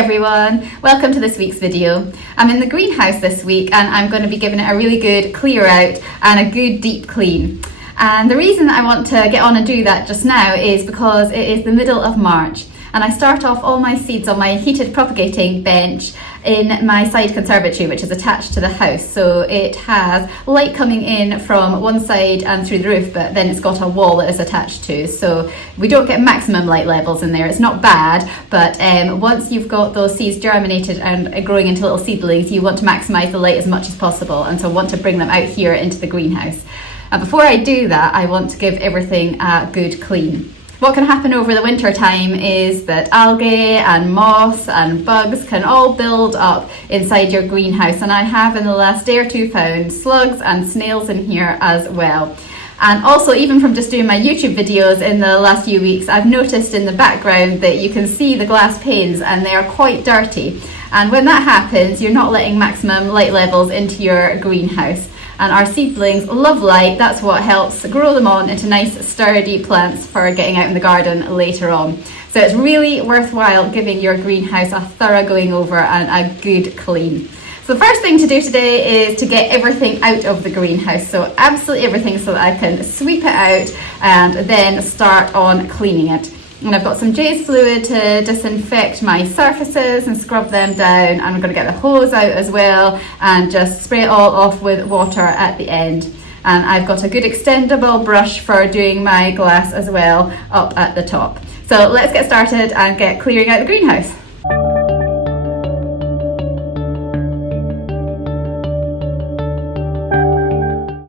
everyone, welcome to this week's video. I'm in the greenhouse this week and I'm going to be giving it a really good clear out and a good deep clean. And the reason that I want to get on and do that just now is because it is the middle of March and I start off all my seeds on my heated propagating bench in my side conservatory, which is attached to the house. So it has light coming in from one side and through the roof, but then it's got a wall that is attached to, so we don't get maximum light levels in there. It's not bad, but once you've got those seeds germinated and growing into little seedlings, you want to maximize the light as much as possible, and so I want to bring them out here into the greenhouse. And before I do that, I want to give everything a good clean. What can happen over the winter time is that algae and moss and bugs can all build up inside your greenhouse, and I have in the last day or two found slugs and snails in here as well. And also, even from just doing my YouTube videos in the last few weeks, I've noticed in the background that you can see the glass panes and they are quite dirty. And when that happens, you're not letting maximum light levels into your greenhouse. And our seedlings love light. That's what helps grow them on into nice sturdy plants for getting out in the garden later on. So it's really worthwhile giving your greenhouse a thorough going over and a good clean. So the first thing to do today is to get everything out of the greenhouse. So absolutely everything, so that I can sweep it out and then start on cleaning it. And I've got some J's fluid to disinfect my surfaces and scrub them down, and I'm going to get the hose out as well and just spray it all off with water at the end. And I've got a good extendable brush for doing my glass as well up at the top. So let's get started and get clearing out the greenhouse.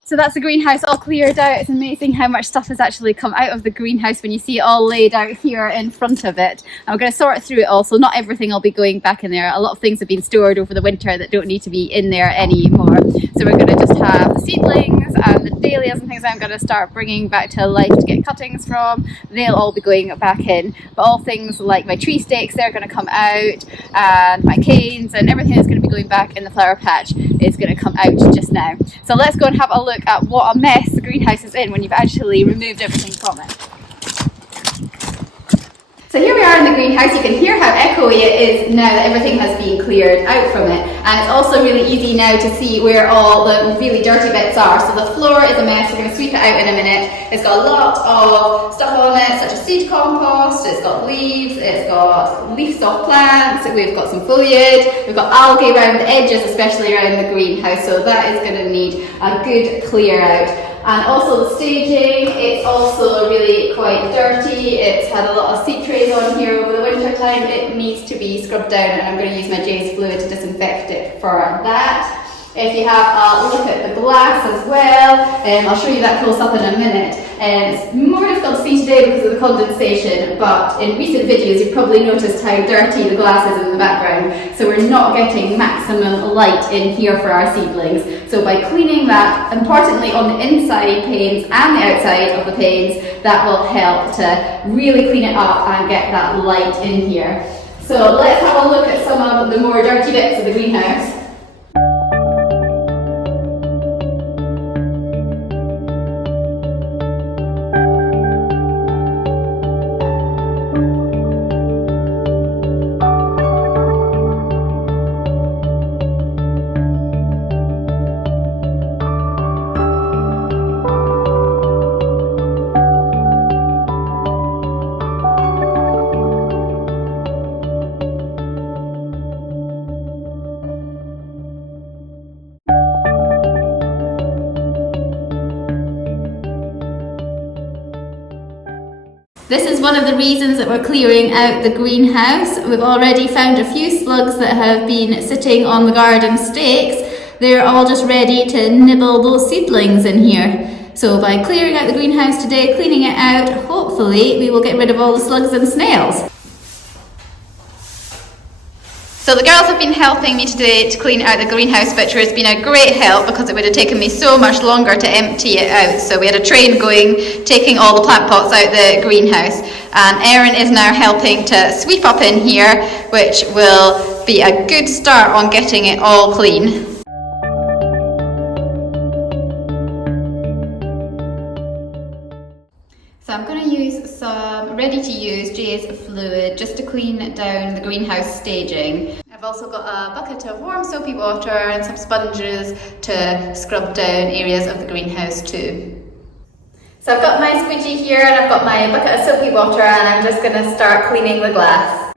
So that's the greenhouse all cleared out. It's amazing how much stuff has actually come out of the greenhouse when you see it all laid out here in front of it. And we're going to sort through it all, so not everything will be going back in there. A lot of things have been stored over the winter that don't need to be in there anymore. So we're going to just have the seedlings and the dahlias and things I'm going to start bringing back to life to get cuttings from. They'll all be going back in. But all things like my tree stakes, they're going to come out, and my canes and everything that's going to be going back in the flower patch is going to come out just now. So let's go and have a look at what a mess the greenhouse is in when you've actually removed everything from it. So here we are in the greenhouse. You can hear how echoey it is now that everything has been cleared out from it, and it's also really easy now to see where all the really dirty bits are. So the floor is a mess. We're going to sweep it out in a minute. It's got a lot of stuff on it, such as seed compost, it's got leaves, it's got leaves off plants, we've got some foliage, we've got algae around the edges, especially around the greenhouse, so that is going to need a good clear out. And also the staging, it's also really quite dirty. It's had a lot of seed trays on here over the winter time. It needs to be scrubbed down, and I'm going to use my J's fluid to disinfect it for that. If you have a look at the glass as well, I'll show you that close up in a minute. It's more difficult to see today because of the condensation, but in recent videos you've probably noticed how dirty the glass is in the background, so we're not getting maximum light in here for our seedlings. So by cleaning that, importantly on the inside panes and the outside of the panes, that will help to really clean it up and get that light in here. So let's have a look at some of the more dirty bits of the greenhouse. This is one of the reasons that we're clearing out the greenhouse. We've already found a few slugs that have been sitting on the garden stakes. They're all just ready to nibble those seedlings in here. So by clearing out the greenhouse today, cleaning it out, hopefully we will get rid of all the slugs and snails. So the girls have been helping me today to clean out the greenhouse, which has been a great help because it would have taken me so much longer to empty it out. So we had a train going, taking all the plant pots out the greenhouse, and Erin is now helping to sweep up in here, which will be a good start on getting it all clean. So I'm going to use some red ready to use Jay's fluid just to clean down the greenhouse staging. I've also got a bucket of warm soapy water and some sponges to scrub down areas of the greenhouse too. So I've got my squeegee here and I've got my bucket of soapy water and I'm just going to start cleaning the glass.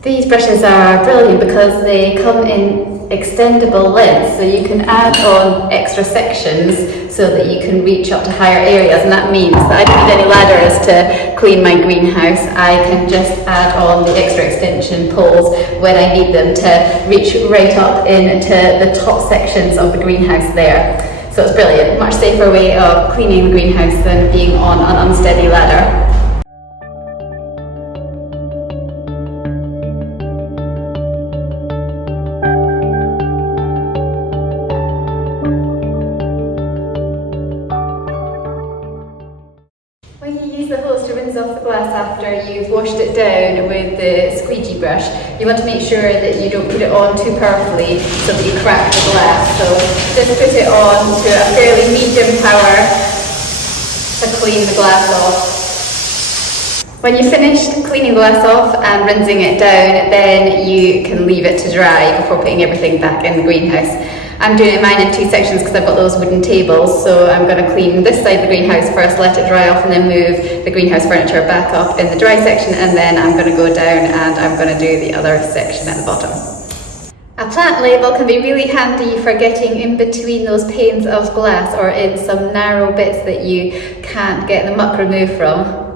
These brushes are brilliant because they come in extendable lengths, so you can add on extra sections so that you can reach up to higher areas, and that means that I don't need any ladders to clean my greenhouse. I can just add on the extra extension poles when I need them to reach right up into the top sections of the greenhouse there. So it's brilliant, much safer way of cleaning the greenhouse than being on an unsteady ladder. When you use the hose to rinse off the glass after you've washed it down with the squeegee brush, you want to make sure that you don't put it on too powerfully so that you crack the glass. So just put it on to a fairly medium power to clean the glass off. When you've finished cleaning the glass off and rinsing it down, then you can leave it to dry before putting everything back in the greenhouse. I'm doing mine in two sections because I've got those wooden tables, so I'm going to clean this side of the greenhouse first, let it dry off, and then move the greenhouse furniture back up in the dry section, and then I'm going to go down and I'm going to do the other section at the bottom. A plant label can be really handy for getting in between those panes of glass or in some narrow bits that you can't get the muck removed from.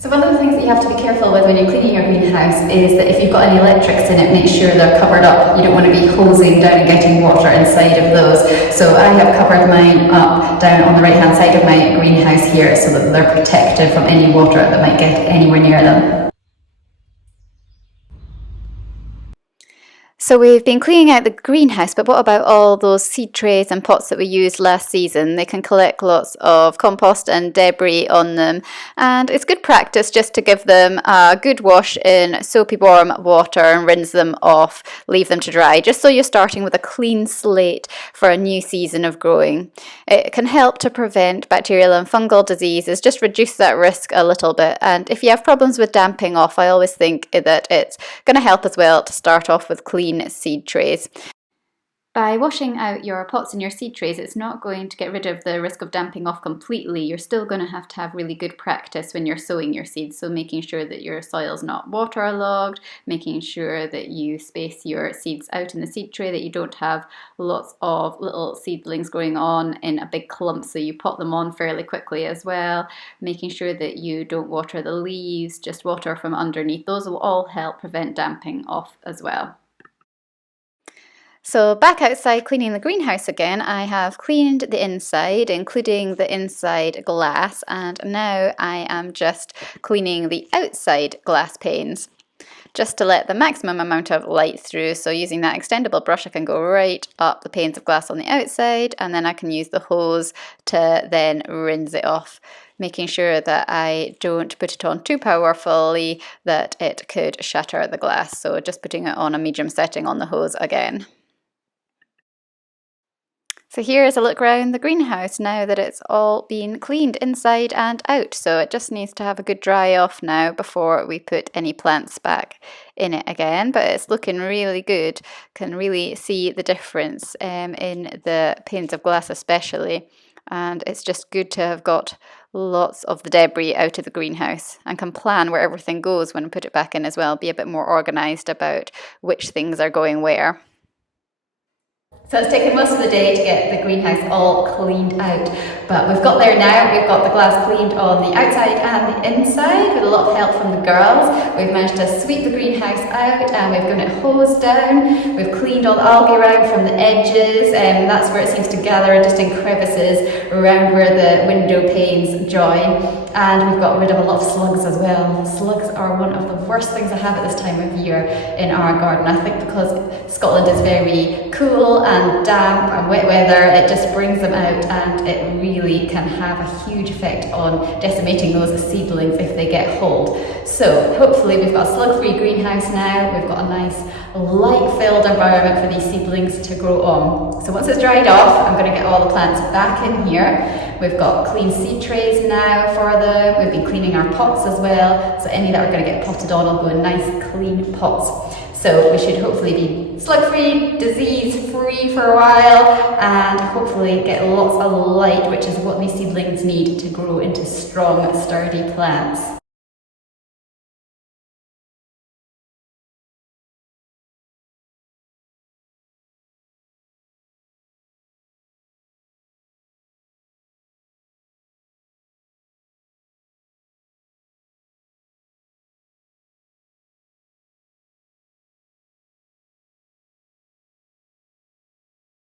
So one of the things that you have to be careful with when you're cleaning your greenhouse is that if you've got any electrics in it, make sure they're covered up. You don't want to be hosing down and getting water inside of those. So I have covered mine up down on the right hand side of my greenhouse here so that they're protected from any water that might get anywhere near them. So we've been cleaning out the greenhouse, but what about all those seed trays and pots that we used last season? They can collect lots of compost and debris on them, and it's good practice just to give them a good wash in soapy warm water and rinse them off, leave them to dry, just so you're starting with a clean slate for a new season of growing. It can help to prevent bacterial and fungal diseases, just reduce that risk a little bit, and if you have problems with damping off, I always think that it's going to help as well to start off with clean seed trays. By washing out your pots and your seed trays, it's not going to get rid of the risk of damping off completely. You're still going to have really good practice when you're sowing your seeds, so making sure that your soil's not waterlogged, making sure that you space your seeds out in the seed tray, that you don't have lots of little seedlings growing on in a big clump so you pot them on fairly quickly as well, making sure that you don't water the leaves, just water from underneath. Those will all help prevent damping off as well. So back outside cleaning the greenhouse again, I have cleaned the inside, including the inside glass, and now I am just cleaning the outside glass panes, just to let the maximum amount of light through. So using that extendable brush, I can go right up the panes of glass on the outside, and then I can use the hose to then rinse it off, making sure that I don't put it on too powerfully that it could shatter the glass. So just putting it on a medium setting on the hose again. So here is a look around the greenhouse now that it's all been cleaned inside and out. So it just needs to have a good dry off now before we put any plants back in it again. But it's looking really good. Can really see the difference in the panes of glass especially. and it's just good to have got lots of the debris out of the greenhouse and can plan where everything goes when we put it back in as well, be a bit more organised about which things are going where. So it's taken most of the day to get the greenhouse all cleaned out, but we've got there now. We've got the glass cleaned on the outside and the inside with a lot of help from the girls. We've managed to sweep the greenhouse out and we've given it hose down. We've cleaned all the algae around from the edges, and that's where it seems to gather just in crevices around where the window panes join. And we've got rid of a lot of slugs as well. Slugs are one of the worst things I have at this time of year in our garden. I think because Scotland is very cool and damp and wet weather, it just brings them out, and it really can have a huge effect on decimating those seedlings if they get hold. So hopefully we've got a slug-free greenhouse now. We've got a nice light-filled environment for these seedlings to grow on. So once it's dried off, I'm going to get all the plants back in here. We've got clean seed trays now for them. We've been cleaning our pots as well, so any that are going to get potted on will go in nice clean pots. So we should hopefully be slug-free, disease-free for a while, and hopefully get lots of light, which is what these seedlings need to grow into strong, sturdy plants.